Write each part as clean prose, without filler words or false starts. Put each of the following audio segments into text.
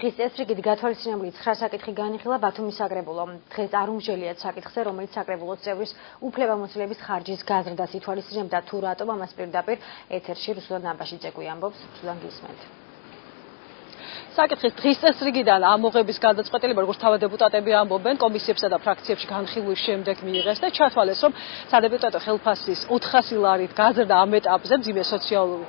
დღის წესრიგით გათვალისწინებული 9 საკითხი განიხილა ბათუმის საკრებულო. დღეს არ უმსჯელიათ საკითხზე, რომელიც საკრებულოს წევრის უფლებამოსილების ხარჯის გაზრდას ითვალისწინებდა თუ რატომ ამას პირდაპირ ეთერში რუსლან ნაბაშიძე ამბობს. სულან გისმენთ. საკითხის დღის წესრიგიდან ამოღების გადაწყვეტილება, როგორც თავად დეპუტატები ამბობენ, კომისიებსა და ფრაქციებში განხილვის შემდეგ მიიღეს და ჩათვალეს, რომ სადეპუტატო ხელფასის 400 ლარით გაზრდა ამ ეტაპზე მძიმე სოციალური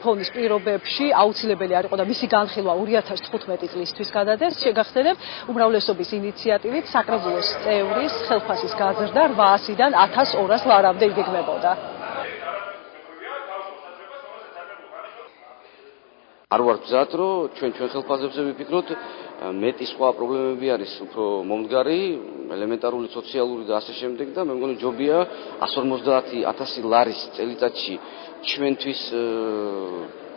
ფონის პირობებში აუცილებელი არ იყო და მისი განხილვა 2015 წლისთვის გადადეს. შეგახსენებ, უმრავლესობის ინიციატივით საკრებულოს წევრის ხელფასის გაზრდა 800-დან 1200 ლარამდე იგეგმებოდა. არ ვარ მზად, რომ ჩვენ ხელფასებზე ვიფიქროთ, მეტი სხვა პრობლემები არის უფრო მომდგარი, ელემენტარული სოციალური და ასე შემდეგ და მე მგონი ჯობია 150.000 ლარის წელიწადში ჩვენთვის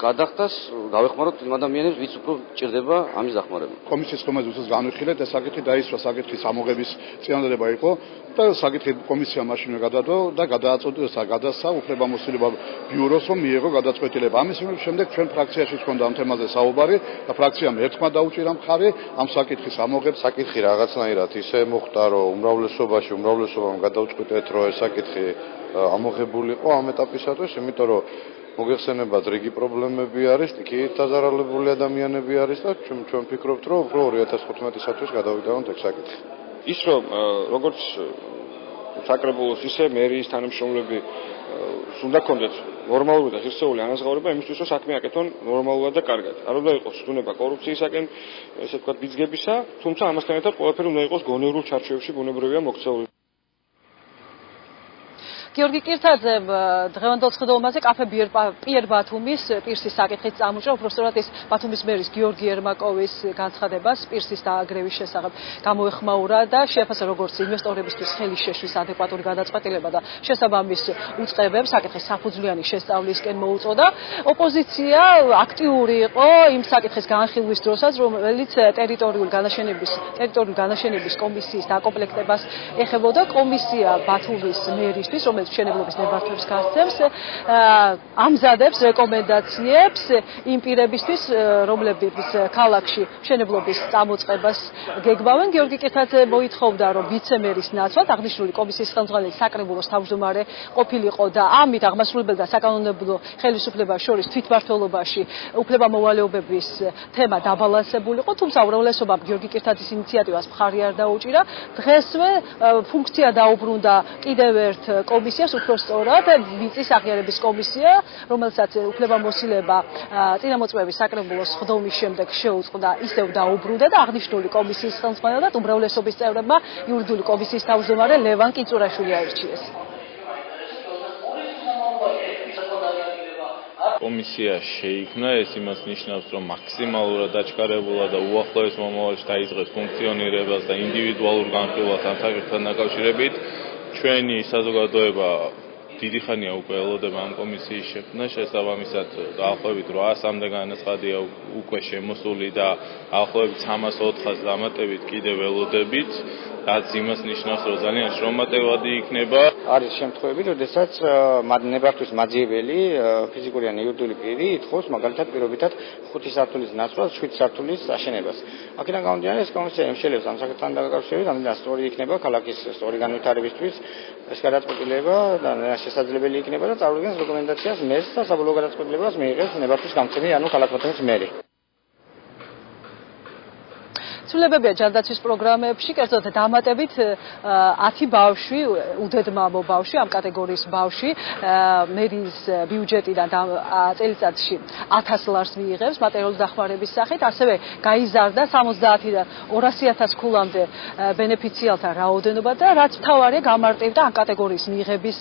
გადახდას გავეხმაროთ იმ ადამიანებს, ვინც უფრო ჭირდება ამის დახმარება. კომისიის ხომაზე უცებ განვიხილეთ, ეს საკითხი დაისვა საკითხის ამოღების წინადადება იყო და საკითხი კომისია მაშინვე გადადო და გადასცა უფლებამოსილება ბიუროს, რომ მიიღო გადაწყვეტილება. ამის შემდეგ ჩვენ ფრაქციაში ჰქონდა ამ თემაზე საუბარი და ფრაქციამ ერთხმა დაუჭირა მხარი ამ საკითხის ამოღებს. საკითხი რაღაცნაირად ისე მოხდა, რომ უმრავლესობამ გადაუწყვეტეთ, რომ ეს საკითხი ამოღებულიყო ამ ეტაპისათვის, იმიტომ რომ მოგეხსენებათ, რიგი პრობლემები არის, ტკივით დაზარალებული ადამიანები არის და ჩვენ ვფიქრობთ, რომ უფრო 2015-ისთვის გადავიდანოთ ეს საკითხი. ის რომ როგორც საკრებულოს ისე მერიის თანამშრომლები უნდა კონდეთ ნორმალური და ღირსეული ანაზღაურება იმისთვის, რომ საქმე აკეთონ ნორმალურად და კარგად. არ უნდა იყოს ცდუნება კორუფციისაკენ, ესე ვთქვათ, ბიძგებისა, თუმცა ამასთან ერთად ყველაფერი უნდა იყოს გონივრულ ჩარჩოებში ბუნებრივია მოქცეული. გიორგი კირთაძე დღევანდელ სხდომაზე კაფე პიერ ბათუმის პირსის საკითხით წამოჭრა, უბრალოდ ის ბათუმის მერის გიორგი ერმაკოვის განცხადებას პირსის დააგრევის შესახებ გამოეხმაურა და შეაფასა როგორც ინვესტორებისთვის ხელი შეშლის ადეკვატური გადაწყვეტილება და შესაბამის უწყებებს საკითხის საფუძვლიანი შესწავლისკენ მოუწოდა. ოპოზიცია აქტიური იყო იმ საკითხის განხილვის დროსაც, რომელიც ტერიტორიული განაშენების კომისიის დაკომპლექტებას ეხებოდა. კომისია ბათუმის მერისთვის, რომელიც მშენებლობის ნებართვებს გასცემს, ამზადებს რეკომენდაციებს იმ პირებისთვის, რომლებიც ქალაქში მშენებლობის წამოწყებას გეგმავენ. გიორგი კირთაძე მოითხოვდა, რომ ვიცემერის ნაცვლად აღნიშნული კომისიის ხელმძღვანელი საკრებულოს თავმჯდომარე ყოფილიყო და ამით აღმასრულებელ და საკანონმდებლო ხელისუფლებას შორის თვითმმართველობაში უფლებამოვალეობების თემა დაბალანსებულიყო, თუმცა უმრავლესობამ გიორგი კირთაძის ინიციატივას მხარი არ დაუჭირა. დღესვე ფუნქცია დაუბრუნდა კიდევ ერთ კომისიას, უფრო სწორად მიწის აღიარების კომისია, რომელსაც უფლებამოსილება წინამოწმეების საკრებულოს სხდომის შემდეგ შეუწყდა, ისევ დაუბრუნდა და აღნიშნული კომისიის ხელმძღვანელად უმრავლესობის წევრებმა იურიდიული კომისიის თავმჯდომარე ლევან კინწურაშვილი აირჩიეს. კომისია შეიქმნა, ეს იმას ნიშნავს, რომ მაქსიმალურად დაჩქარებულა და უახლოეს მომავალში დაიწყებს ფუნქციონირებას და ინდივიდუალურ განხილვას ამ საკითხთან დაკავშირებით. ჩვენი საზოგადოება დიდი ხანია უკვე ელოდება ამ კომისიის შექმნას, შესაბამისად დაახლოებით 800-მდე განაცხადია უკვე შემოსული და დაახლოებით 300-400 დამატებით კიდევ ველოდებით, რაც იმას ნიშნავს, რომ ძალიან შრომატევადი იქნება. არის შემთხვევები, როდესაც ნებართვის მაძიებელი ფიზიკური ან იურიდიული პირი ითხოვს მაგალითად პირობითად 5 სართულის ნაცვლად 7 სართულის აშენებას. აქედან გამომდინარე, ეს კომისია ემშელებს ამ საკითხთან დაკავშირებით, ამდენად სწორი იქნება ქალაქის სწორი განვითარებისთვის ეს გადაწყვეტილება და შესაძლებელი იქნება და წარუდგენს რეკომენდაციას მერს და საბოლოო გადაწყვეტილებას მიიღებს ნებართვის გამცემი, ანუ ქალაქ ბათუმის მერი. ცვლილებებია ჯანდაცვის პროგრამებში, კერძოდ დამატებით 10 ბავშვი, უდედმამო ბავშვი, ამ კატეგორიის ბავშვი მერის ბიუჯეტიდან წელიწადში 1000 ლარს მიიღებს მატერიალური დახმარების სახით, ასევე გაიზარდა 70-დან 200.000 ქულამდე ბენეფიციალთა რაოდენობა და რაც მთავარია გამარტივდა ამ კატეგორიის მიღების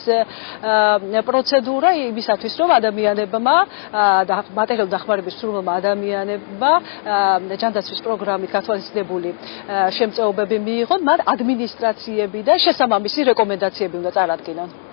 პროცედურა იმისათვის, რომ ადამიანებმა და მატერიალური დახმარების სურვილმა ადამიანებმა ჯანდაცვის პროგრამით გათვალისწინებული შემწეობები მიიღონ, მათ ადმინისტრაციები და შესაბამისი რეკომენდაციები უნდა წარადგინონ.